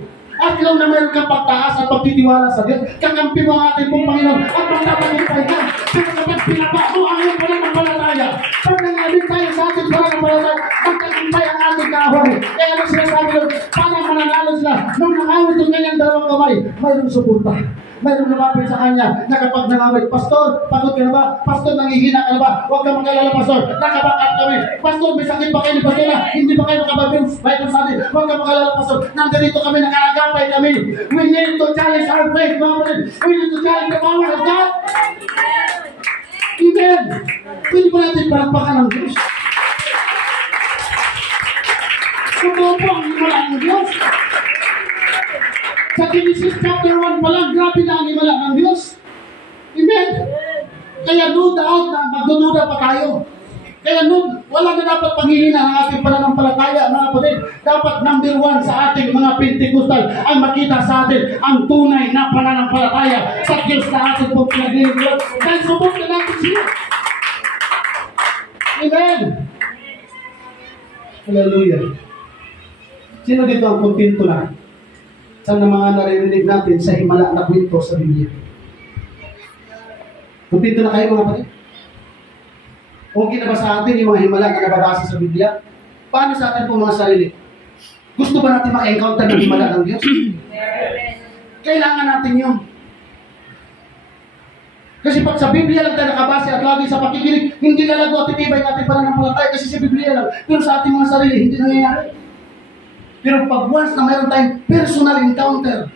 At lang na mayroon kang pagtaas at pagtitiwala sa Diyos, kakampi mo ang ating pong Panginoon at magtatagumpay ka. Pero kapag pinaba mo ang iyong pananampalataya, pag nangyabit tayo sa ating pananampalataya, magtagumpay ang ating kaaway. Kaya lang sinasabi doon, paano mananalo sila? Nung nangawit yung kanyang dalawang kamay, mayroong suporta. Mayroong lumapit sa kanya na kapag nangawit, Pastor, pagod ka na ba? Pastor, nangihina ka na ba? Huwag ka mag-alala, Pastor. Nakabakat kami. Pastor, may sakit ba kayo ni Pastor? Hindi ba kayo makababing Bible study? Huwag ka mag-alala, Pastor. Nandito kami, nakaagapay kami. We need to challenge our faith, mga kapatid. We need to challenge the power of God. Amen. Pwede ba natin palakpakan ng Diyos? Totoo po ang himala ng Diyos. Sa Genesis chapter 1 pa lang, grabe na ang himala ng Diyos. Amen. Kaya no doubt na magdududa pa tayo. Kaya nun, wala na dapat pangingin ang ating pananampalataya, mga kapatid. Dapat number 1 sa ating mga Pentecostal ang makita sa atin ang tunay na pananampalataya sa Diyos na ating pong pinaglilingkuran. Dahil subok na natin siya. Amen. Hallelujah. Sino dito ang kontento na sa mga naririnig natin sa himala na kwento sa Biblia? Kontento na kayo, mga kapatid? Okay na ba sa atin yung mga himala na nababasa sa Biblia? Paano sa atin po mga sarili? Gusto ba natin ma-encounter ng himala ng Diyos? Kailangan natin yun. Kasi pag sa Biblia lang tayo nakabase at lagi sa pakikinig, hindi lalago at itibay natin pananampalataya kasi sa Biblia lang. Pero sa ating mga sarili, hindi nangyayari. Pero pag once na mayroon tayong personal encounter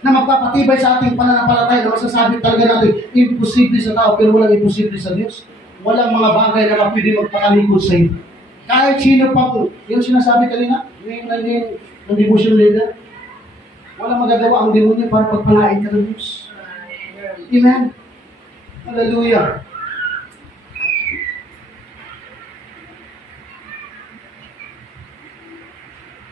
na magpapatibay sa ating pananampalataya na masasabi talaga natin, imposible sa tao pero walang imposible sa Diyos. Walang mga bagay na pwede magpakalikod sa iyo. Kahit sino pa po, yung sinasabi kanina, ng devotion leader, walang magagawa ang demonyo para pagpalain ka ng Diyos. Amen. Hallelujah.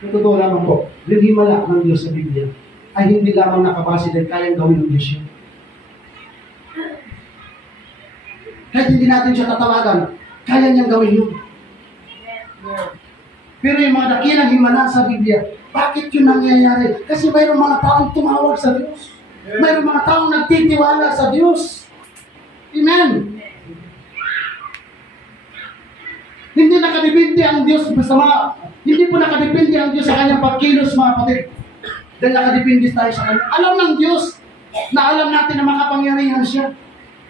Totoo lamang po, yung himala ng Diyos sa Biblia ay hindi lamang nakabase dahil kayang gawin ng Diyos yun. Kahit hindi natin siya tatawagan, kaya niyang gawin yun. Pero yung mga dakilang himala sa Biblia, bakit yun nangyayari? Kasi mayroong mga taong tumawag sa Diyos. Mayroong mga taong nagtitiwala sa Diyos. Amen. Hindi nakadepende ang Diyos sa mga, hindi po nakadepende ang Diyos sa kanyang pagkilos, mga kapatid. Dahil nakadepende tayo sa kanya. Alam ng Diyos na alam natin na makapangyarihan siya.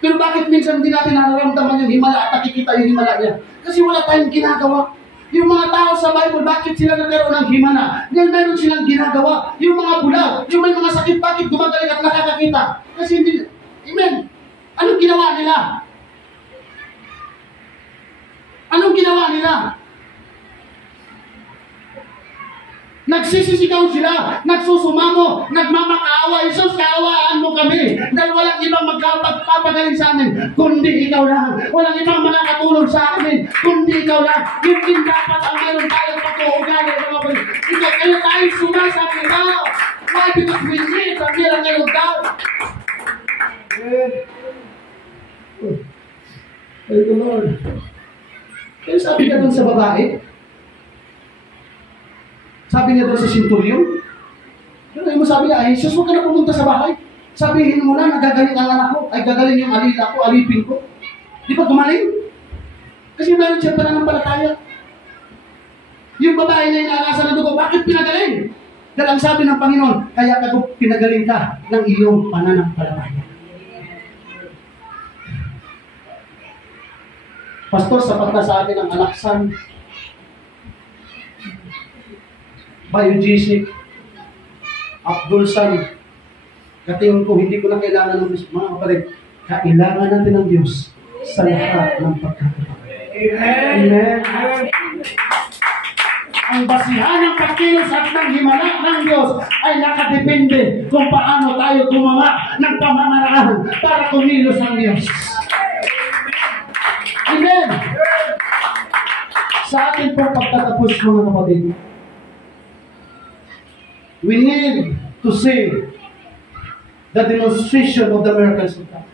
Pero bakit minsan hindi natin nararamdaman yung himala at nakikita yung himala niya? Kasi wala tayong ginagawa. Yung mga tao sa Bible, bakit sila nagkaroon ng himala? Dahil meron silang ginagawa. Yung mga bulag, yung may mga sakit, bakit gumagaling at nakakakita? Kasi hindi, amen. Anong ginawa nila? Anong ginawa nila? Nagsisisigaw sila, nagsusumamo, nagmamakaawa. Isus, kaawaan mo kami. Dahil walang ibang magpapagaling sa amin, kundi ikaw lang. Walang ibang makakatulong sa amin, kundi ikaw lang. Yun din dapat ang meron tayong pag-uugali. Ikaw, kaya tayo sumasabi na. Why? Because we need ang meron ngayong tao. Thank you, Lord. Kaya sabi ka dun sa babae, sabi niya doon sa centurion, ano mo sabi niya, ay Jesus, huwag ka na pumunta sa bahay. Sabihin mo na, nagagaling ang anak ko, ay gagaling yung alila ko, alipin ko. Di ba gumaling? Kasi meron siya pananampalataya. Yung babae na inaalasan ng dugo, bakit pinagaling? Dahil ang sabi ng Panginoon, kaya ka pinagaling ka ng iyong pananampalataya. Pastor, sapat na sa atin ang alaksan, Biogesic, Abdulsan, katingin ko, hindi ko na kailangan ng Diyos. Mga kapatid, kailangan natin ng Diyos sa lahat ng pagkakataon. Amen. Ang basihan ng pagkilos at ng himala ng Diyos ay nakadepende kung paano tayo gumawa ng pamamaraan para kumilos ang Diyos. Amen. Sa atin pong pagtatapos, mga kapatid, we need to see the demonstration of the miracles of God.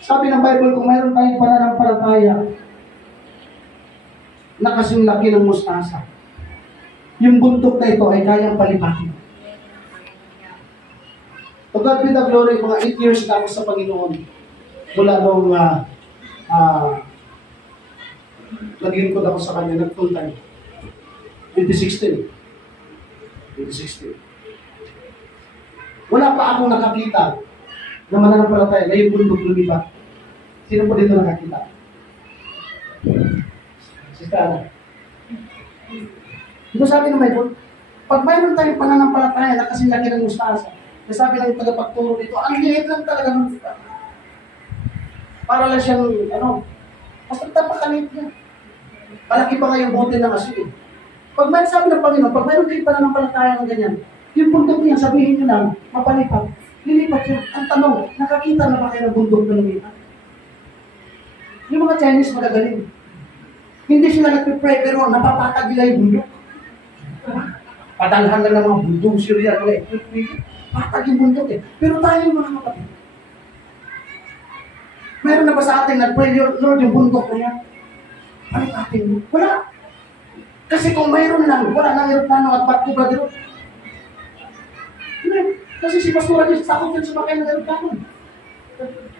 Sabi ng Bible, kung mayroon tayong pananampalataya na kasing laki ng mustasa, yung buntok na ito ay kayang palipatin. To God be the glory, mga 8 years na ako sa Panginoon. Mula nung naglingkod ako sa Kanya, nag-full time. 2016. Wala pa akong nakakita na mananampalataya na yung bundok lumipat. Sino po dito nakakita? Si Tara. Ito sabi ng Bible, pag mayroon tayong pananampalataya na kasi laki ng mustasa, sabi ng tagapagturo dito, ang liit lang talaga ng mustasa. Para lang siyang, basta tapakalit niya. Malaki pa nga yung bote ng asin. Pag may sabi ng Panginoon, pag mayroon kayong pananampalataya ng ganyan, yung bundok niya, sabihin nyo lang, mapalipat. Lilipat yan. Ang tanong, nakakita na ba kayo ng bundok na lumipat? Yung mga Chinese magagaling. Hindi sila nagpipray, pero napapatag nila yung bundok. Padalhan lang ng mga bundok, Syria, mga equipment. Patag yung bundok eh. Pero tayo mga kapatid. Meron na ba sa ating nag-pray, Lord, yung bundok na yan? Ano atin mo? Wala. Kasi kung mayroon lang, wala nang aeroplano at barko, brother. Kasi si Pastor Agis, takot din sumakay ng aeroplano.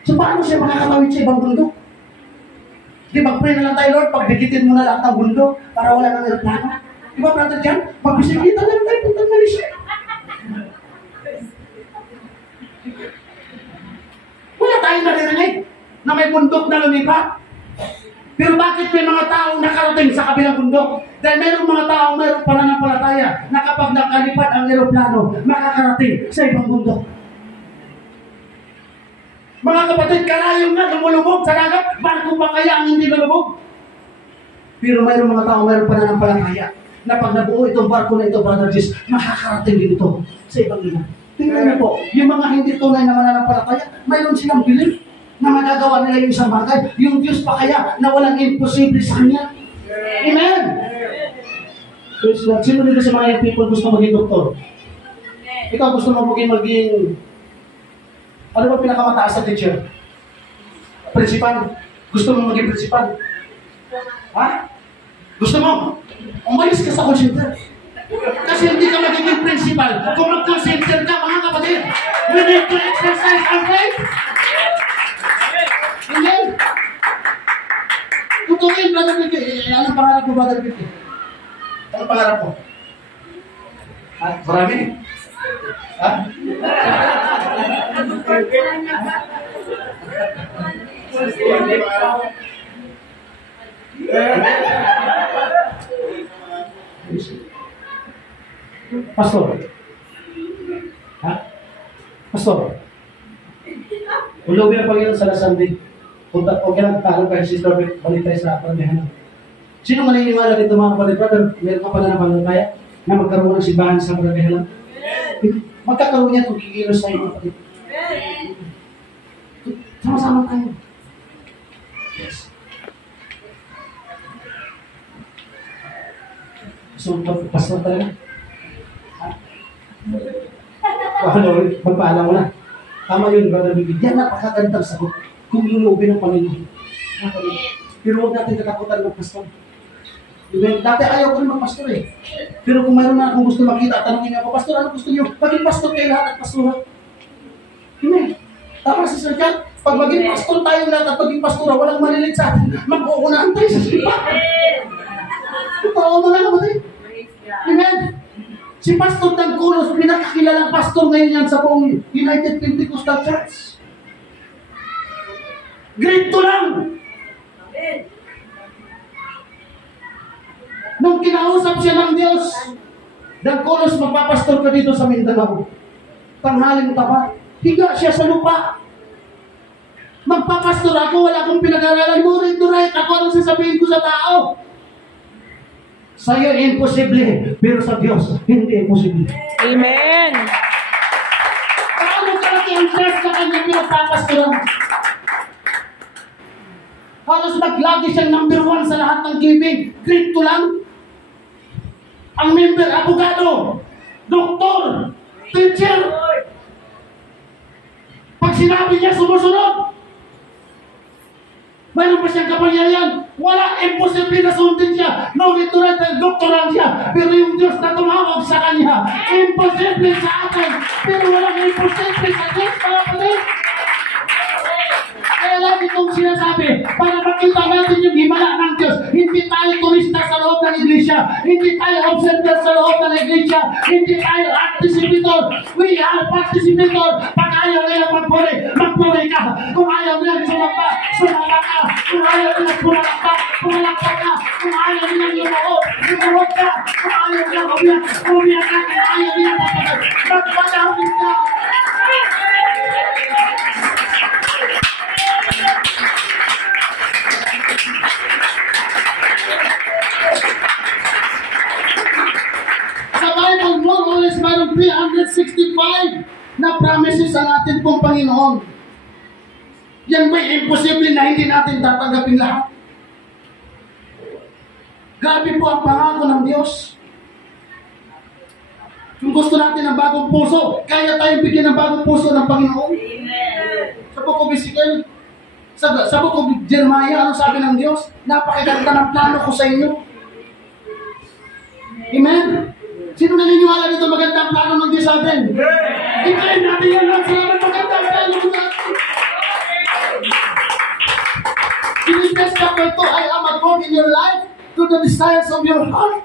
So paano siya makakatawid sa ibang bundok? Di mag-pray na lang tayo, Lord, pagbigitin mo na lahat ng bundok para wala nang aeroplano. Di ba, brother Jan? Pagbisigita lang tayo, puntang Malaysia. Wala tayong naririnig na may bundok na lumipat. Pero bakit may mga taong nakarating sa kabilang bundok? Dahil mayroong mga taong mayroong pananampalataya na kapag nakalipat ang eroplano, makakarating sa ibang bundok. Mga kapatid, karayong nga lumulubog sa dagat, barko pa kaya ang hindi lumubog? Pero mayroong mga taong mayroong pananampalataya na pag nabuo itong barko na ito, Brother Jis, makakarating din ito sa ibang lugar. Tingnan niyo po, yung mga hindi tunay na mananampalataya, mayroon silang belief na magagawa nila yung isang bagay. Yung Diyos pa kaya na walang imposible sa Kanya. Amen! Praise God. Sino dito sa mga people gusto maging doktor? Ikaw gusto mo maging ano ba pinakamataas sa teacher? Principal. Gusto mo maging principal? Ha? Gusto mo? Umalis ka sa call center. Kasi hindi ka magiging principal. Kung mag-call center ka, mga kapatid, we need to exercise our faith. Amen? Tutuin, Brother Vicky. Anong pangarap mo, Brother Vicky? Anong pangarap mo? Ha? Marami? Ha? Pastor. Ha? Pastor. Ulawin ang Panginoon sa Sunday. Punta ko kailan talo kay Sister Balitay sa Parmehan. Sino maniniwala dito mga kapatid, brother? Meron ka pa na napalataya na magkaroon ng simbahan sa Parmehan? Magkakaroon niya kung kikilos tayo mga kapatid. Sama-sama tayo. Yes. So, pastor talaga. Magpaalam mo na. Tama yun, Brother Biggie. Yan napakagandang sagot kung lulubin ng Panginoon. Pero huwag natin katakutan ng pastor. Dati ayaw ko rin mag-pastor eh. Pero kung mayroon na akong gusto makita, tanongin niyo ako, Pastor, ano gusto niyo? Maging pastor kayo lahat at pastora. Amen. Tama si Sir John. Pag maging pastor tayo lahat at maging pastora, walang malilit sa atin. Mag-uunaan tayo sa sipa. Totoo mo na naman eh. Amen. Si Pastor Tangkulos, pinakakilalang pastor ngayon yan sa buong United Pentecostal Church. Grade 2 lang. Nung kinausap siya ng Diyos, Tangkulos, magpapastor ka dito sa Mindanao. Tanghaling taba. Higa siya sa lupa. Magpapastor ako, wala akong pinag-aralan. Murid-durait ako, anong sasabihin ko sa tao? Sa'yo, imposible. Pero sa Diyos, hindi imposible. Amen. Paano ka nag-interest sa kanyang pinagpapastoran? Halos naglagi siyang number 1 sa lahat ng giving. Grade 2 lang. Ang member, abogado, doktor, teacher. Pag sinabi niya, sumusunod. Mayroon pa siyang kapangyarihan. Wala, imposible na sundin siya. No, ito na, doktoral siya. Pero yung Diyos na tumawag sa kanya, imposible sa atin. Pero walang imposible sa Diyos, mga kapatid. Kaya lagi kong sinasabi, para makita natin yung himala ng Diyos, hindi tayo turista sa loob ng iglesia, hindi tayo observer sa loob ng iglesia, hindi tayo participator. We are participator. Pag ayaw nila magpuri ka. Kung ayaw nila sumapa ka. Kung ayaw nila pumalakpak ka. Kung ayaw nila lumuhod ka. Kung ayaw nila umiyak ka. Kung ayaw nila magpatawin ka. Sa Bible, more or less, mayroong 365 na promises ang ating pong Panginoon. Yan may imposible na hindi natin tatanggapin lahat. Grabe po ang pangako ng Diyos. Kung gusto natin ng bagong puso, kaya tayong bigyan ng bagong puso ng Panginoon. Sa Book of Ezekiel, sa Book of Jeremiah, ano sabi ng Diyos? Napakaganda ng plano ko sa inyo. Amen? Sino naniniwala dito magandang plano ng Diyos sa atin? Hintayin natin yan lang. Salamat magandang plano ng Diyos. Philippians chapter 2, I am at work in your life to the desires of your heart.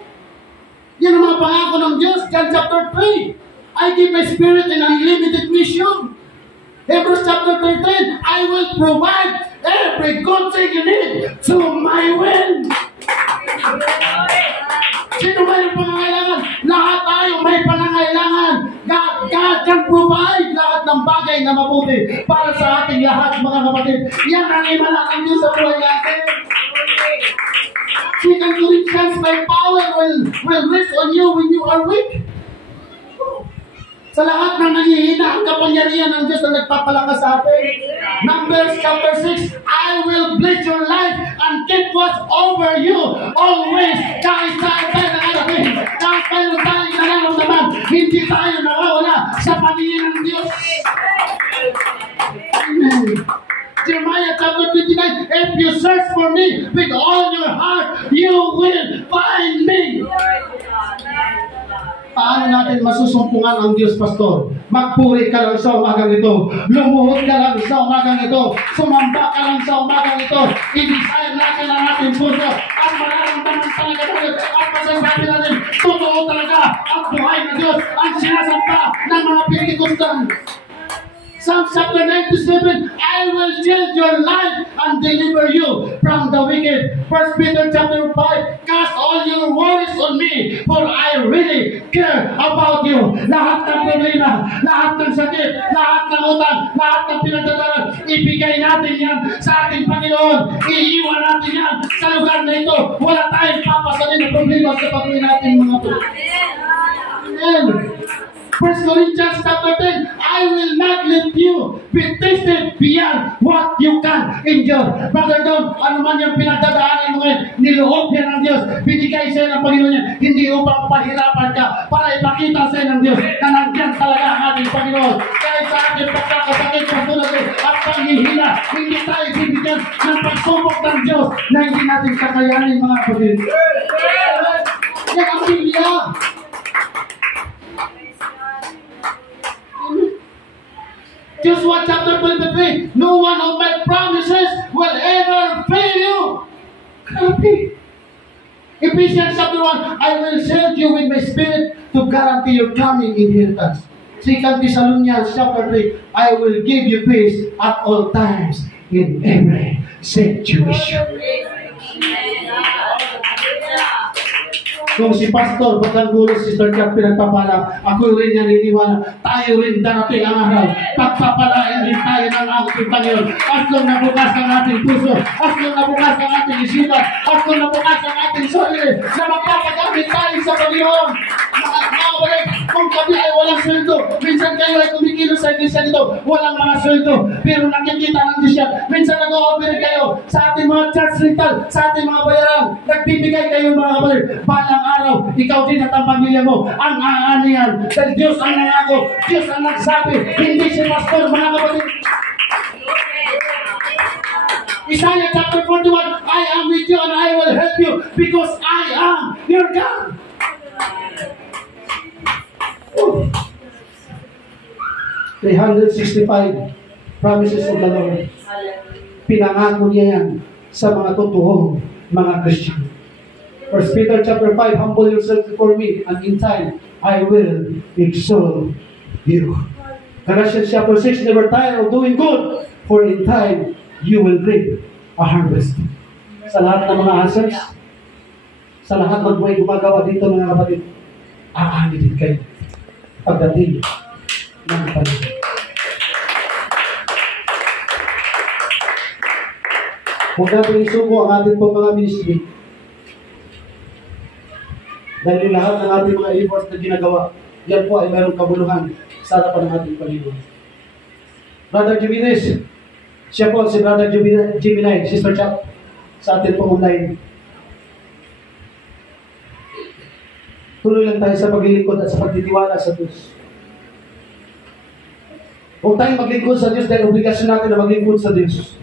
Yan ang mga pangako ng Diyos. John chapter 3, I give my spirit an unlimited mission. Hebrews chapter 13, I will provide every good thing you need to my will. Sino may pangangailangan? Lahat tayo may pangangailangan. God can provide lahat ng bagay na mabuti para sa ating lahat, mga kapatid. Yan ang imala ng Diyos sa buhay natin. 2 Corinthians, my power will rest on you when you are weak. Sa lahat ng nangihina, ang kapangyarihan ng Diyos na nagpapalakas sa atin. Numbers chapter 6, I will bless your life and keep watch over you always. Kahit saan tayo nakalapin, kahit tayo nararamdaman, hindi tayo nawawala sa paningin ng Diyos. Amen. Jeremiah chapter 29, if you search for me with all your heart, you will find me. Paano natin masusumpungan ang Diyos, Pastor? Magpuri ka lang sa umagang ito. Lumuhod ka lang sa umagang ito. Sumamba ka lang sa umagang ito. I-desire natin ang ating puso. At mararamdaman talaga natin. At masasabi natin, totoo talaga ang buhay ng Diyos. Ang sinasampa ng mga Pentecostal. Psalm chapter 97, I will shield your life and deliver you from the wicked. 1 Peter chapter 5, cast all your worries on me, for I really care about you. Lahat ng problema, lahat ng sakit, lahat ng utang, lahat ng pinagdadaran, ibigay natin yan sa ating Panginoon. Iiwan natin yan sa lugar na ito. Wala tayong papasalin na problema sa patuloy natin, mga problema. Amen. 1 Corinthians chapter 10, I will not let you be tested beyond what you can endure. Brother Dom, ano man yung pinagdadaanan mo ngayon, niloob yan ng Diyos. Binigay sa'yo ng Panginoon niya, hindi upang pahirapan ka, para ipakita sa'yo ng Diyos na nandiyan talaga ang ating Panginoon. Kahit sa ating pagkakasakit, pagtulad at panghihila, hindi tayo bibigyan ng pagsubok ng Diyos na hindi natin kakayanin, mga kapatid. Yan ang Biblia. Joshua chapter 23, no one of my promises will ever fail you. Grabe. Ephesians chapter 1, I will shield you with my spirit to guarantee your coming inheritance. 2 Thessalonians chapter 3, I will give you peace at all times in every situation. Kung si Pastor Pagkangulo, Sister Jack pinagpapala, ako rin yan iniwala, tayo rin darating ang araw. Pagpapalain din tayo ng ating Panginoon. At kung nabukas ang ating puso, at kung nabukas ang ating isipan, at kung nabukas ang ating sarili, na magpapagamit tayo sa Panginoon. Kung kami ay walang sweldo, minsan kayo ay kumikilos sa iglesia nito, walang mga sweldo, pero nakikita ng Diyos yan. Minsan nag-o-offer kayo sa ating mga church rental, sa ating mga bayaran, nagbibigay kayo mga kapatid. Balang araw, ikaw din at ang pamilya mo ang aanihan. Dahil Diyos ang nangako, Diyos ang nagsabi, hindi si Pastor, mga kapatid. Isaiah chapter 41, I am with you and I will help you because I am your God. 365 promises of the Lord. Pinangako niya yan sa mga totoong mga Christian. 1 Peter chapter 5, humble yourself before me, and in time I will exalt you. Galatians chapter 6, never tire of doing good, for in time you will reap a harvest. Sa lahat ng mga answers, sa lahat ng buhay gumagawa dito, mga kapatid, aanitin kayo pagdating ng Panginoon. Huwag natin isuko ang ating pong mga ministry. Dahil lahat ng ating mga efforts na ginagawa, yan po ay mayroong kabuluhan sa harapan ng ating Panginoon. Brother Jimenez, siya po si Brother Jimenez, Sister Chuck, sa atin po online. Tuloy lang tayo sa paglilingkod at sa pagtitiwala sa Diyos. Huwag tayong maglingkod sa Diyos dahil obligasyon natin na maglingkod sa Diyos.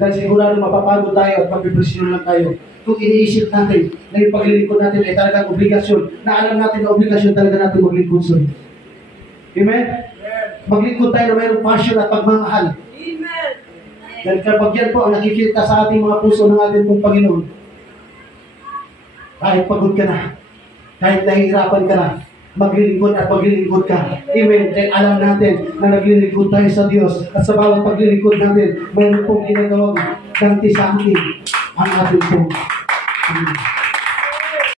Dahil sigurado mapapagod tayo at mapipresyon lang tayo kung iniisip natin na yung paglilingkod natin ay talagang obligasyon, na alam natin na obligasyon talaga natin maglingkod sa Diyos. Amen? Maglingkod tayo na mayroong passion at pagmamahal. Amen. Dahil kapag yan po ang nakikita sa ating mga puso ng ating pong Panginoon, kahit pagod ka na, kahit nahihirapan ka na, maglilingkod at maglilingkod ka. Amen. Dahil alam natin na naglilingkod tayo sa Diyos at sa bawat paglilingkod natin, mayroon pong ginagawang ganti sa atin ang ating pong Panginoon.